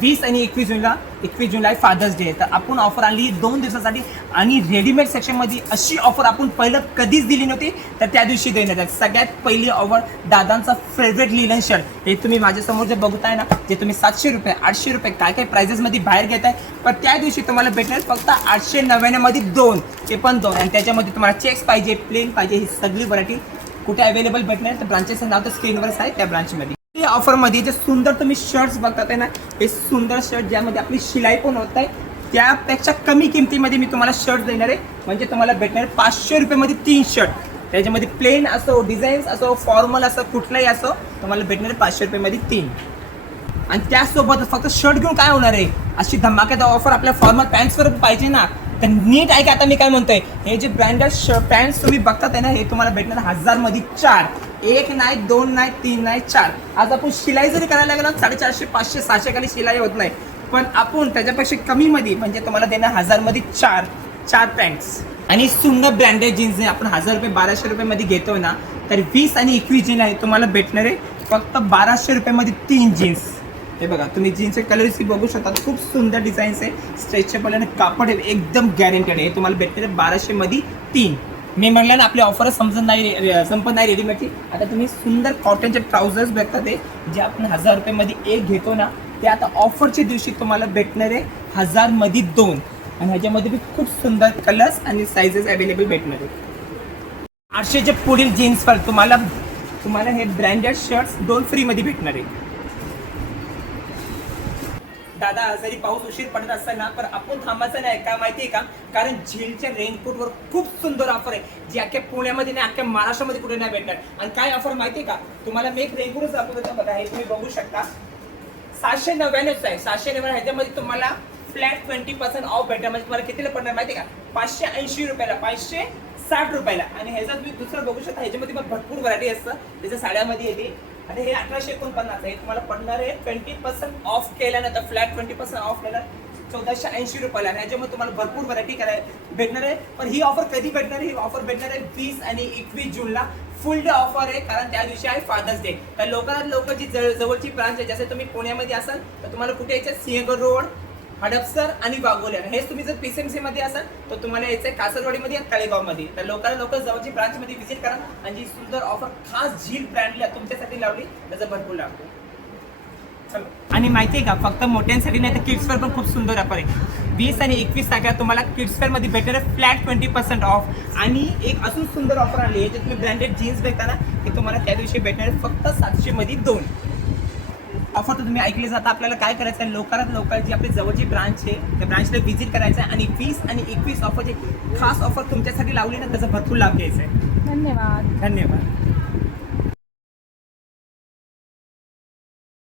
20 आणि 21 जूनला fathers day आहे. तर आपण ऑफर आणली 2 दिवसासाठी आणि रेडीमेड सेक्शनमध्ये अशी ऑफर आपण पहिलं कधीच दिली नव्हती, तर त्या दिवशी देण्यात आहे. सगळ्यात पहिली ऑफर दादांचा फेवरेट लिलन शर्ट. हे तुम्ही माझ्यासमोर जे बघताय ना, जे तुम्ही 700 रुपये 800 रुपये काय काय प्राइजेसमध्ये बाहेर घेताय, पण त्या दिवशी तुम्हाला भेटणार फक्त 899 मध्ये 2, ते पण 2. आणि त्याच्यामध्ये तुम्हाला चेक्स पाहिजे, प्लेन पाहिजे, ही सगळी व्हरायटी कुठे अवेलेबल भेटणार, तर ब्रांचेसचं नाव तर स्क्रीनवरच आहे, त्या ब्रांचमध्ये. या ऑफरमध्ये जे सुंदर तुम्ही शर्ट्स बघतात आहे ना, हे सुंदर शर्ट ज्यामध्ये आपली शिलाई पण होत आहे, त्यापेक्षा कमी किमतीमध्ये मी तुम्हाला शर्ट देणार आहे. म्हणजे तुम्हाला भेटणार 500 रुपयामध्ये 3 शर्ट. त्याच्यामध्ये प्लेन असो, डिझाईन्स असो, फॉर्मल असो, कुठलाही असो, तुम्हाला भेटणार 500 रुपयामध्ये 3. आणि त्यासोबत फक्त शर्ट घेऊन काय होणार आहे, अशी धमाकेदार ऑफर आपल्या फॉर्मल पॅन्ट्सवर पाहिजे ना, तर नीट ऐका आता मी काय म्हणतोय. हे जे ब्रँडेड पॅन्ट्स तुम्ही बघतात आहे ना, हे तुम्हाला भेटणार 1000 मध्ये 4. 1 नाही, 2 नाही, 3 नाही, 4. आज आपण शिलाई जरी करायला लागलो 450, 500, 600 खाली शिलाई होत नाही, पण आपण त्याच्यापेक्षा कमीमध्ये म्हणजे तुम्हाला देणार 1000 मध्ये 4 पॅन्ट्स. आणि सुंदर ब्रँडेड जीन्स आपण 1000 रुपये 1200 रुपयामध्ये घेतोय ना, तर 20 आणि 21 जीन्स आहे तुम्हाला भेटणार आहे फक्त 1200 रुपयामध्ये 3 जीन्स. हे बघा, तुम्ही जीन्सचे कलर्स बघू शकता, खूप सुंदर डिझाईन्स आहे, स्ट्रेचेबल आणि कापड आहे एकदम गॅरंटेड आहे. हे तुम्हाला भेटणार आहे 1200 मध्ये 3. मी म्हणलं ना, आपली ऑफर संपत नाही रेडीमेडची. आता तुम्ही सुंदर कॉटनचे ट्राउझर्स भेटतात ते, जे आपण 1000 रुपयामध्ये 1 घेतो ना, ते आता ऑफरच्या दिवशी तुम्हाला भेटणार आहे 1000 मध्ये 2. आणि ह्याच्यामध्ये बी खूप सुंदर कलर्स आणि साईजेस अवेलेबल भेटणार आहे. 800च्या पुढील जीन्सवर तुम्हाला हे ब्रँडेड शर्ट्स 2 फ्रीमध्ये भेटणार आहे. दादा, जरी पाऊस उशीर पडत असेल ना, पण आपण थांबायचं नाही. का माहिती आहे का, कारण झीलच्या रेनकोटवर खूप सुंदर ऑफर आहे, जी अख्ख्या पुण्यामध्ये नाही, अख्ख्या महाराष्ट्रामध्ये कुठे नाही भेटणार. आणि काय ऑफर माहिती आहे का, तुम्हाला मी एक रेनकोटच दाखवतो बघा, हे तुम्ही बघू शकता. 799 आहे. 799 ह्याच्यामध्ये तुम्हाला फ्लॅट 20% ऑफ भेटणार. म्हणजे तुम्हाला कितीला पडणार माहिती आहे का, 580 रुपयाला, 560 रुपयाला. आणि ह्याच्यात तुम्ही दुसरं बघू शकता, ह्याच्यामध्ये पण भरपूर व्हरायटी असतं, त्याच्या साड्यामध्ये येते. आणि हे 1849 आहे. तुम्हाला पडणार आहे 20% ऑफ केल्यानंतर, फ्लॅट 20% ऑफ केलं 1480 रुपयाला. आणि ह्याच्यामध्ये तुम्हाला भरपूर व्हरायटी भेटणार आहे. पण ही ऑफर कधी भेटणार आहे, ही ऑफर भेटणार आहे 20 आणि 21 जूनला. फुल डे ऑफर आहे, कारण त्या दिवशी आहे फादर्स डे. तर लवकरात लवकर जी जवळची ब्रांच आहे, जसे तुम्ही पुण्यामध्ये असाल तर तुम्हाला कुठे यायचं, सिंहगड रोड, हडपसर आणि वाघोली. हेच तुम्ही जर PCMC मध्ये असाल तर तुम्हाला यायचं आहे कासरवाडीमध्ये आणि तळेगावमध्ये. तर लवकरात लवकर जवळची ब्रांचमध्ये व्हिजिट करा. आणि जी सुंदर ऑफर खास झील ब्रँडला तुमच्यासाठी लावली, त्याचा भरपूर लाभ. आणि माहिती आहे का, फक्त मोठ्यांसाठी नाही तर किड्सवेअर पण खूप सुंदर ऑफर आहे. 20 आणि 21 तारखेला तुम्हाला किड्सवेअरमध्ये भेटणार आहे फ्लॅट 20% ऑफ. आणि एक अजून सुंदर ऑफर आली आहे, जे तुम्ही ब्रँडेड जीन्स भेटता ना, ते तुम्हाला त्या दिवशी भेटणार आहे फक्त 700 मध्ये 2. ऑफर तर तुम्ही ऐकले जाता. आपल्याला काय करायचं आहे, लवकरात लवकर जी आपली जवळची ब्रांच आहे, त्या ब्रांचला व्हिजिट करायचं आहे आणि 20 आणि 21 ऑफरची खास ऑफर तुमच्यासाठी लावली ना, त्याचा भरपूर लाभ घ्यायचा आहे. धन्यवाद. धन्यवाद.